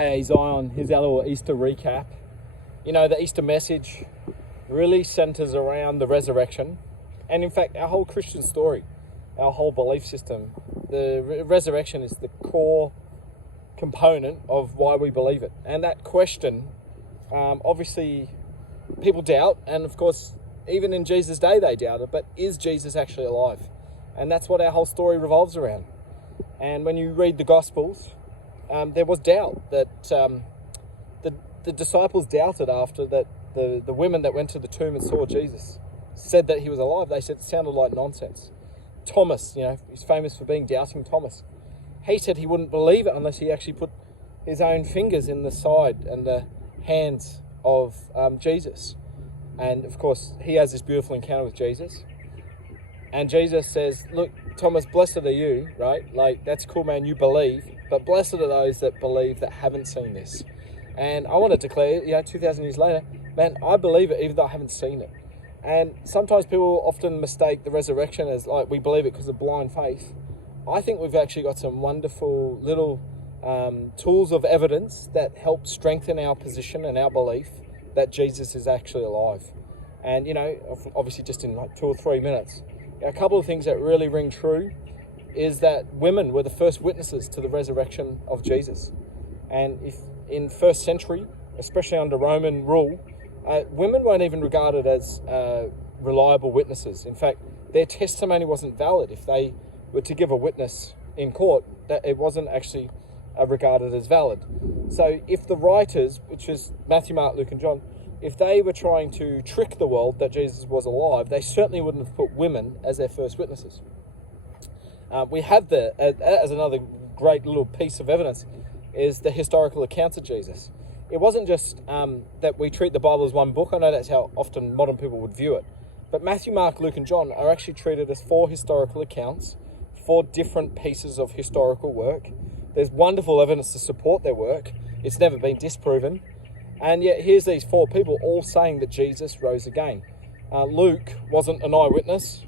Hey Zion, here's our little Easter recap. You know, the Easter message really centers around the resurrection. And in fact, our whole Christian story, our whole belief system, the resurrection is the core component of why we believe it. And that question, obviously, people doubt. And of course, even in Jesus' day, they doubted. But is Jesus actually alive? And that's what our whole story revolves around. And when you read the Gospels, there was doubt that the disciples doubted after that the women that went to the tomb and saw Jesus said that he was alive. They said it sounded like nonsense. Thomas, you know, he's famous for being doubting Thomas. He said he wouldn't believe it unless he actually put his own fingers in the side and the hands of Jesus. And of course, he has this beautiful encounter with Jesus. And Jesus says, look, Thomas, blessed are you, right? Like, that's cool, man, you believe. But blessed are those that believe that haven't seen this. And I want to declare, 2,000 years later, man, I believe it even though I haven't seen it. And sometimes people often mistake the resurrection as like we believe it because of blind faith. I think we've actually got some wonderful little tools of evidence that help strengthen our position and our belief that Jesus is actually alive. And, obviously just in like 2 or 3 minutes, a couple of things that really ring true is that women were the first witnesses to the resurrection of Jesus. And if in first century, especially under Roman rule, women weren't even regarded as reliable witnesses. In fact, their testimony wasn't valid. If they were to give a witness in court, that it wasn't actually regarded as valid. So if the writers, which is Matthew, Mark, Luke and John, if they were trying to trick the world that Jesus was alive, they certainly wouldn't have put women as their first witnesses. We have as another great little piece of evidence, is the historical accounts of Jesus. It wasn't just that we treat the Bible as one book. I know that's how often modern people would view it. But Matthew, Mark, Luke and John are actually treated as 4 historical accounts, 4 different pieces of historical work. There's wonderful evidence to support their work. It's never been disproven. And yet here's these 4 people all saying that Jesus rose again. Luke wasn't an eyewitness.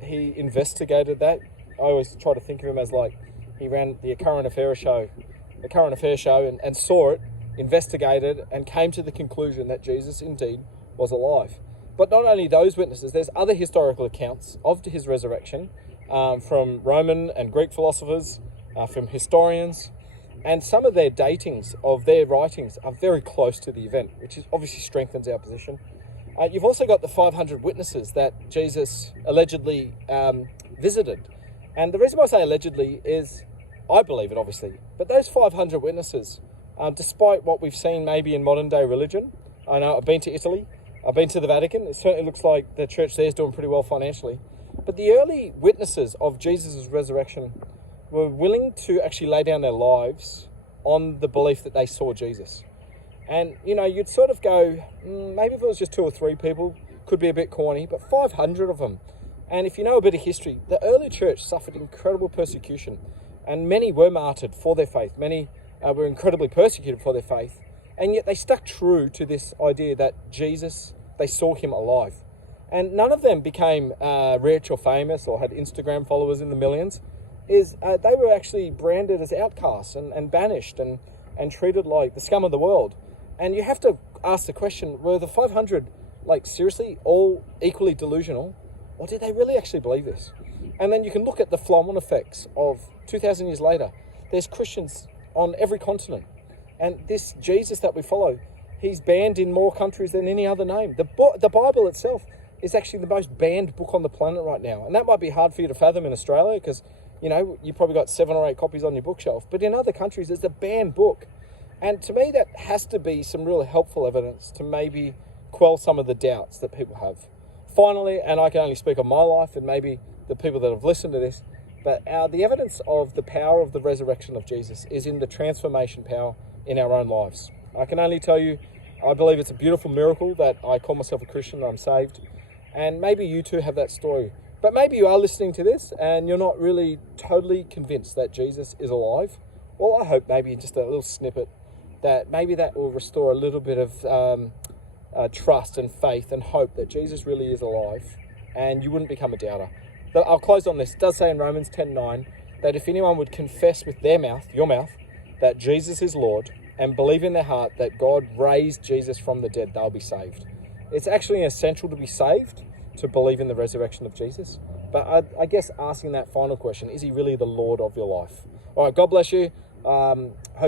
He investigated that. I always try to think of him as like he ran the current affairs show and saw it, investigated and came to the conclusion that Jesus indeed was alive. But not only those witnesses, there's other historical accounts of his resurrection from Roman and Greek philosophers, from historians. And some of their datings of their writings are very close to the event, which obviously strengthens our position. You've also got the 500 witnesses that Jesus allegedly visited. And the reason why I say allegedly is, I believe it obviously, but those 500 witnesses, despite what we've seen maybe in modern day religion, I know I've been to Italy, I've been to the Vatican, it certainly looks like the church there is doing pretty well financially. But the early witnesses of Jesus' resurrection were willing to actually lay down their lives on the belief that they saw Jesus. And, you'd sort of go, maybe if it was just 2 or 3 people, could be a bit corny, but 500 of them. And if you know a bit of history, the early church suffered incredible persecution, and many were martyred for their faith. Many were incredibly persecuted for their faith, and yet they stuck true to this idea that Jesus, they saw him alive. And none of them became rich or famous or had Instagram followers in the millions. They were actually branded as outcasts and banished and treated like the scum of the world. And you have to ask the question, were the 500 seriously all equally delusional, or did they really actually believe this? And then you can look at the flow-on effects of 2,000 years later. There's Christians on every continent. And this Jesus that we follow, he's banned in more countries than any other name. The Bible itself is actually the most banned book on the planet right now. And that might be hard for you to fathom in Australia because, you probably got 7 or 8 copies on your bookshelf. But in other countries, it's a banned book. And to me, that has to be some really helpful evidence to maybe quell some of the doubts that people have. Finally, and I can only speak on my life and maybe the people that have listened to this, but the evidence of the power of the resurrection of Jesus is in the transformation power in our own lives. I can only tell you, I believe it's a beautiful miracle that I call myself a Christian and I'm saved. And maybe you too have that story. But maybe you are listening to this and you're not really totally convinced that Jesus is alive. Well, I hope maybe just a little snippet that maybe that will restore a little bit of trust and faith and hope that Jesus really is alive and you wouldn't become a doubter. But I'll close on this. It does say in Romans 10:9 that if anyone would confess with their mouth, your mouth, that Jesus is Lord and believe in their heart that God raised Jesus from the dead, they'll be saved. It's actually essential to be saved, to believe in the resurrection of Jesus. But I guess asking that final question, is he really the Lord of your life? All right, God bless you. Hope